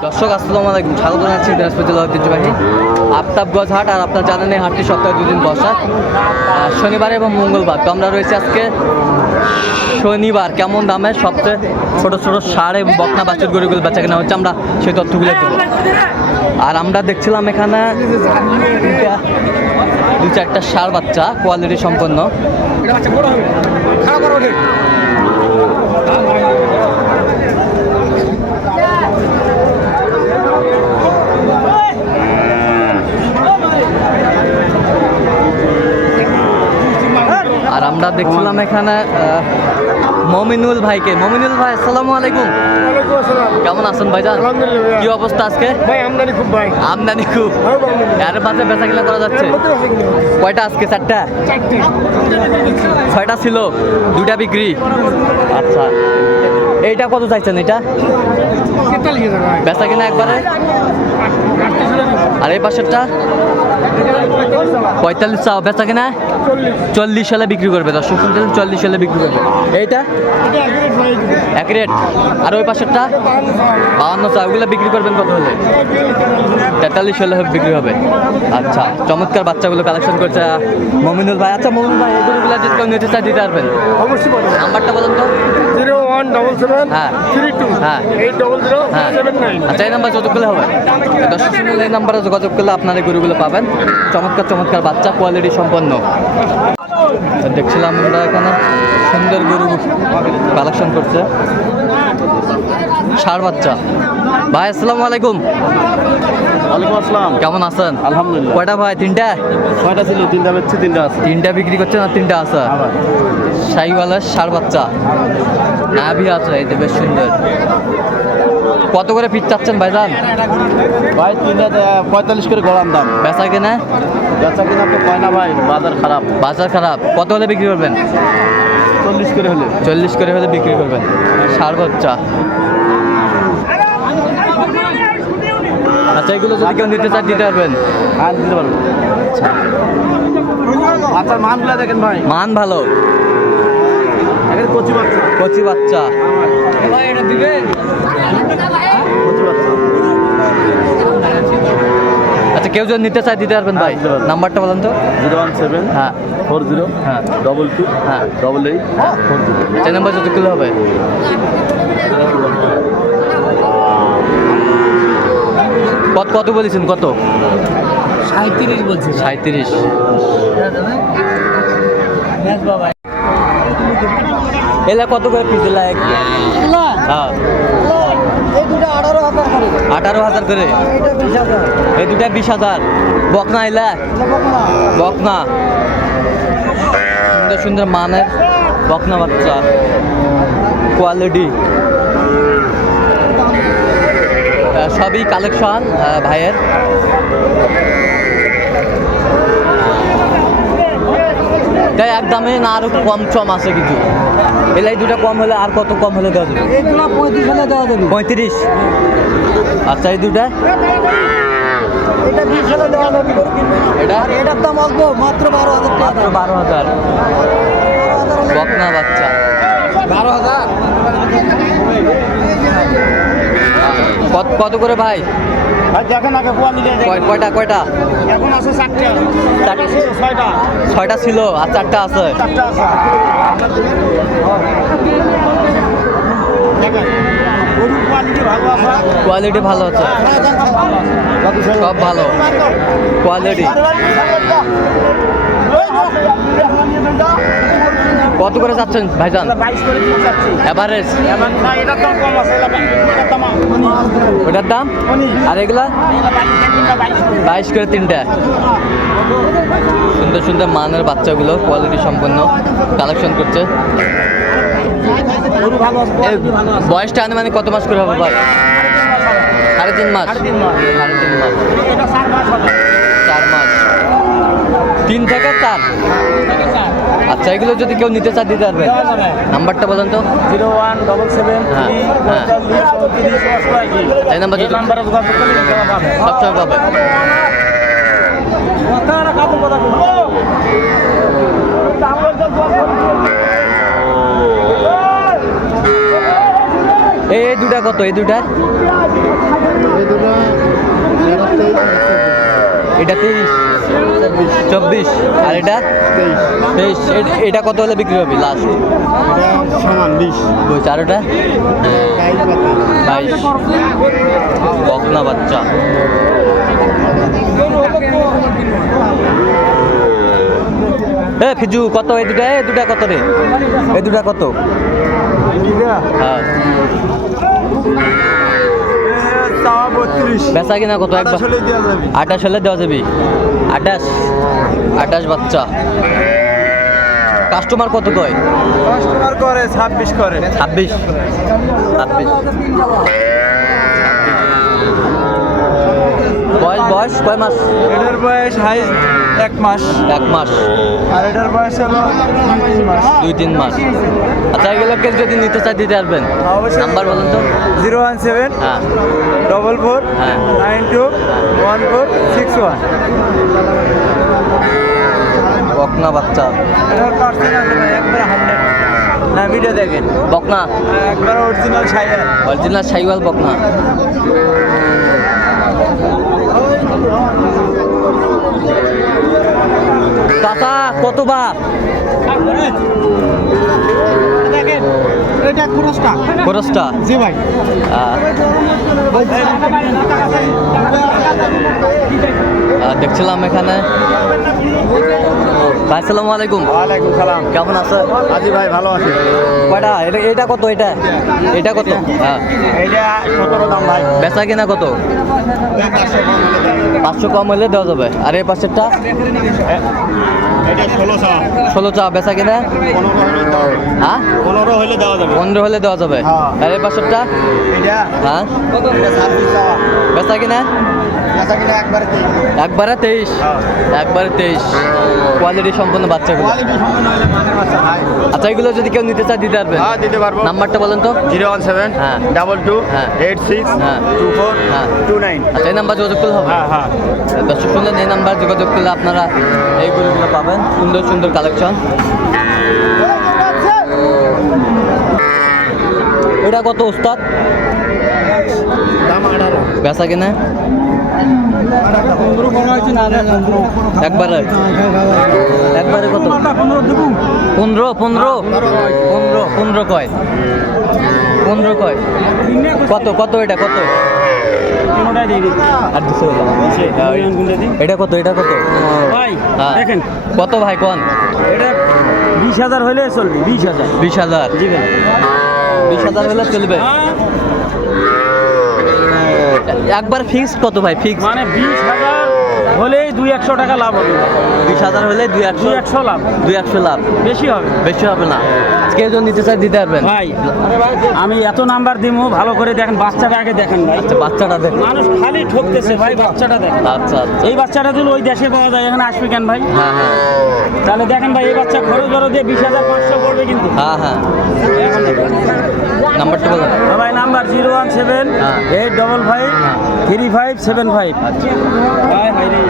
দর্শক, আসসালামু আলাইকুম। স্বাগত জানাচ্ছি দিনাজপুর জেলা ঐতিহ্যবাহী আফতাবগঞ্জ হাট আর আপনার জানেন এই হাটটি সপ্তাহে দুদিন বসা। শনিবার এবং মঙ্গলবার। তো আমরা রয়েছে আজকে শনিবার। কেমন দামে সবচেয়ে ছোট ছোট সার এবং বকনা বাছুর গরুগুলো বেচা কেনা হচ্ছে আমরা সেই তথ্যগুলো দেবো। আর আমরা দেখছিলাম এখানে দু চারটা সার বাচ্চা কোয়ালিটি সম্পন্ন আর আমরা দেখছিলাম এখানে মমিনুল ভাইকে। মমিনুল ভাই আসসালামু আলাইকুম। কেমন আছেন ভাইজান? কি অবস্থা আজকে? ভাই আমদানি খুব ভাই। আমদানি খুব। এর পাশে বেচা কিনা করা যাচ্ছে। কয়টা আজকে? চারটা? ছয়টা ছিল দুটা বিক্রি। আচ্ছা। এইটা কত চাইছেন এটা? বেচা কিনা একবারে? আর এই পাশেরটা? পঁয়তাল্লিশ চাও বেচা কিনা? চল্লিশ। সালে বিক্রি করবে দর্শক শুনছেন চল্লিশ সালে বিক্রি করবে। এইটা? এক রেট আর ওই পাশেরটা? বাহান্ন চা ওগুলো বিক্রি করবেন কত হলে? তেতাল্লিশ হলে বিক্রি হবে। আচ্ছা চমৎকার বাচ্চাগুলো কালেকশন করছে মমিনুল ভাই। আচ্ছা মমিনুল ভাই এগুলো যদি কেউ নিতে চায় দিতে পারবেন? অবশ্যই নাম্বারটা বলুন তো। জিরো ওয়ান ডবল সেভেন হ্যাঁ। থ্রি টু হ্যাঁ। এইট ডবল জিরো হ্যাঁ। Seven nine. আচ্ছা এই নাম্বার যোগাযোগ করলে হবে। দর্শক এই নাম্বারে যোগাযোগ করলে আপনার এই গরুগুলো পাবেন। চমৎকার চমৎকার বাচ্চা কোয়ালিটি সম্পন্ন। দেখছিলাম আমরা এখানে সুন্দর গরু কালেকশন করছে। ষাড় বাচ্চা। ভাই আসসালামু আলাইকুম। ওয়ালাইকুম আসসালাম। কেমন আছেন? আলহামদুলিল্লাহ। কয়টা ভাই তিনটা? কয়টা ছিল তিনটা বেচছি তিনটা আছে। তিনটা বিক্রি করছেন আর তিনটা আছে? আবার শাহিওয়ালার ষাড় বাচ্চা। নাভি আছে এই বেশ সুন্দর। কত করে পিস চাচ্ছেন ভাইজান? ভাই তিনটা পঁয়তাল্লিশ করে গড়ান দাম। বেচা কেনা? বেচা কিনা তো কয় না ভাই বাজার খারাপ। বাজার খারাপ। কত হলে বিক্রি করবেন? চল্লিশ করে হলে। চল্লিশ করে হলে বিক্রি করবেন। ষাড় বাচ্চা আচ্ছা এগুলো যদি কেউ নিতে চায় দিতে পারবেন। আর দিতে পারব। আচ্ছা। মানগুলা দেখেন ভাই। মান ভালো। এখানে কচি বাচ্চা। আচ্ছা কেউ যদি নিতে চায় দিতে পারবেন ভাই। হ্যাঁ, নাম্বারটা বলেন তো। জিরো ওয়ান সেভেন হ্যাঁ। ফোর জিরো হ্যাঁ। ডবল টু হ্যাঁ। Double eight four zero. চার নাম্বার যদি করলে হবে। কত কত বলেছেন কত? সাঁত্রিশ বলছি। সাঁত্রিশ এলা কত করে পিস এলা এক? হ্যাঁ। আঠারো হাজার করে। হাজার এই দুটা বিশ হাজার। বকনা এলা? বকনা। সুন্দর সুন্দর মানের বকনা বাচ্চা। কোয়ালিটি সবই কালেকশন ভাইয়ের। তাই একদমই না আরও কম চম আছে কিছু। এলাই দুটা কম হলে আর কত কম হলে দেওয়া যাবে? এইগুলো পঁয়ত্রিশ হাজার দেওয়া যাবে। পঁয়ত্রিশ। আচ্ছা এই দুটা এটা বিশ হাজার দেওয়া যাবে। এটা? আর এটার দাম অল্প মাত্র বারো হাজার মাত্র বারো হাজার। বারো হাজার বকনা বাচ্চা। বারো হাজার? কত কত করে ভাই দেখেন আগে কয়টা কয়টা এখন আছে ছয়টা ছয়টা ছিল আর চারটা আছে চারটা আছে কোয়ালিটি ভালো আছে সব ভালো কোয়ালিটি কত করে যাচ্ছেন ভাইজান? এভারেজ ওটার দাম? আর এগুলা? বাইশ করে তিনটা। সুন্দর সুন্দর মানের বাচ্চাগুলো কোয়ালিটি সম্পন্ন কালেকশন করছে। বয়সটা আনুমানিক কত মাস করে হবে ভাই? সাড়ে তিন মাস। সাড়ে তিন মাস। চার মাস চার মাস। তিন থেকে চার। আচ্ছা এগুলো যদি কেউ নিতে চায় দিতে পারবেন নাম্বারটা বলেন তো। জিরো ওয়ান ডবল সেভেন এই নাম্বার সবসময় পাবে। এই দুটা কত? এই দুটা এই দুটো এটা তেইশ। চব্বিশ। আর এটা? তেইশ। তেইশ এটা কত হলে বিক্রি হবে লাস্ট বিশ আর ওটা? বাইশ। বকনা বাচ্চা। এ, ফিজু, কত? এই দুটা এই দুটা কত রে? এই দুটা কত? হ্যাঁ। বেচা কিনা কত? একবার আঠাশ হলে দেওয়া যাবে। আঠাশ। আঠাশ বাচ্চা। কাস্টমার কত কয়? কাস্টমার করে ছাব্বিশ করে। ছাব্বিশ। ছাব্বিশ। বয়স বয়স কয় মাস? এটার বয়স হাইস এক মাস। এক মাস। আর এটার বয়স হলো দুই তিন মাস। আচ্ছা এগুলোকে যদি নিতে চাই দিতে পারবেন। অবশ্যই। নাম্বার বলুন তো। জিরো ওয়ান সেভেন হ্যাঁ। ডবল ফোর হ্যাঁ। Nine two one four six one. বকনা বাচ্চা। এটার পার্সেন্ট আছে একবার হান্ড্রেড। না ভিডিও দেখেন। বকনা? একবার অরিজিনাল সাইয়ার অরিজিনাল সাইওয়াল বকনা। কাকা কত বা এটা ক্রসটা খরচটা? জি ভাই। আহ, আহ, দেখছিলাম এখানে। ভাই সালাম আলাইকুম। ওয়ালাইকুম সালাম। কেমন আছে? আজি ভাই ভালো আছে। কয়টা? এটা এটা কত এটা? এটা কত? হ্যাঁ। সতেরো দাম ভাই। বেচা কিনা কত? পাঁচশো কম হলে দেওয়া যাবে। আর এই পাশেরটা? ষোলো চা বেচা কিনা না? হ্যাঁ? পনেরো হলে দেওয়া যাবে। পনেরো হলে দেওয়া যাবে। হ্যাঁ। আর পাশেরটা হ্যাঁ বেচা কিনা? একবার একবারে তেইশ? একবারে তেইশ। কোয়ালিটি সম্পন্ন বাচ্চাগুলো। কোয়ালিটি সম্পন্ন আচ্ছা এগুলো যদি কেউ নিতে চায় দিতে হ্যাঁ দিতে পারব। নাম্বারটা বলেন তো। জিরো ওয়ান সেভেন হ্যাঁ। ডাবল টু হ্যাঁ। এইট সিক্স হ্যাঁ। টু ফোর হ্যাঁ। Two nine. আচ্ছা এই নাম্বার যোগাযোগ করলে হবে? হ্যাঁ হ্যাঁ। দর্শক শুনলেন এই নাম্বার যোগাযোগ করলে আপনারা এই গরুগুলো পাবেন। সুন্দর সুন্দর কালেকশন এটা কত ওস্তাদ? দাম আঠারো। বেচা কিনা? একবারে। একবারে কত? পনেরো পনেরো। পনেরো পনেরো কয়? পনেরো কয়? কত কত এটা কত? আর দুশো এটা কত এটা কত? ভাই হ্যাঁ। দেখেন। কত ভাই কোন? এটা বিশ হাজার হলে চলবে বিশ হাজার। বিশ হাজার। জি ভাই। বিশ হাজার হলে চলবে। একবার ফিক্সড কত ভাই? ফিক্স মানে বিশ হাজার হলেই দুই একশো টাকা লাভ হবে। বিশ হাজার হলে দুই একশো একশো লাভ। দুই একশো লাভ। বেশি হবে? বেশি হবে না। কেউ যদি নিতে চায় দিতে পারবেন। ভাই আমি এত নাম্বার দিমু ভালো করে দেখেন বাচ্চাটা আগে দেখেন ভাই। আচ্ছা বাচ্চাটা দেখ মানুষ খালি ঠকতেছে ভাই বাচ্চাটা দেখেন। আচ্ছা আচ্ছা। এই বাচ্চাটা দিল ওই দেশে পাওয়া যায় এখানে আসবে কেন ভাই? হ্যাঁ হ্যাঁ। তাহলে দেখেন ভাই এই বাচ্চা খরচ বড় দিয়ে বিশ হাজার পাঁচশো পড়বে কিন্তু। হ্যাঁ হ্যাঁ। নাম্বারটা বলুন ভাই নাম্বার জিরো ওয়ান সেভেন হ্যাঁ। Eight double five three five seven five. আচ্ছা। হাই রে।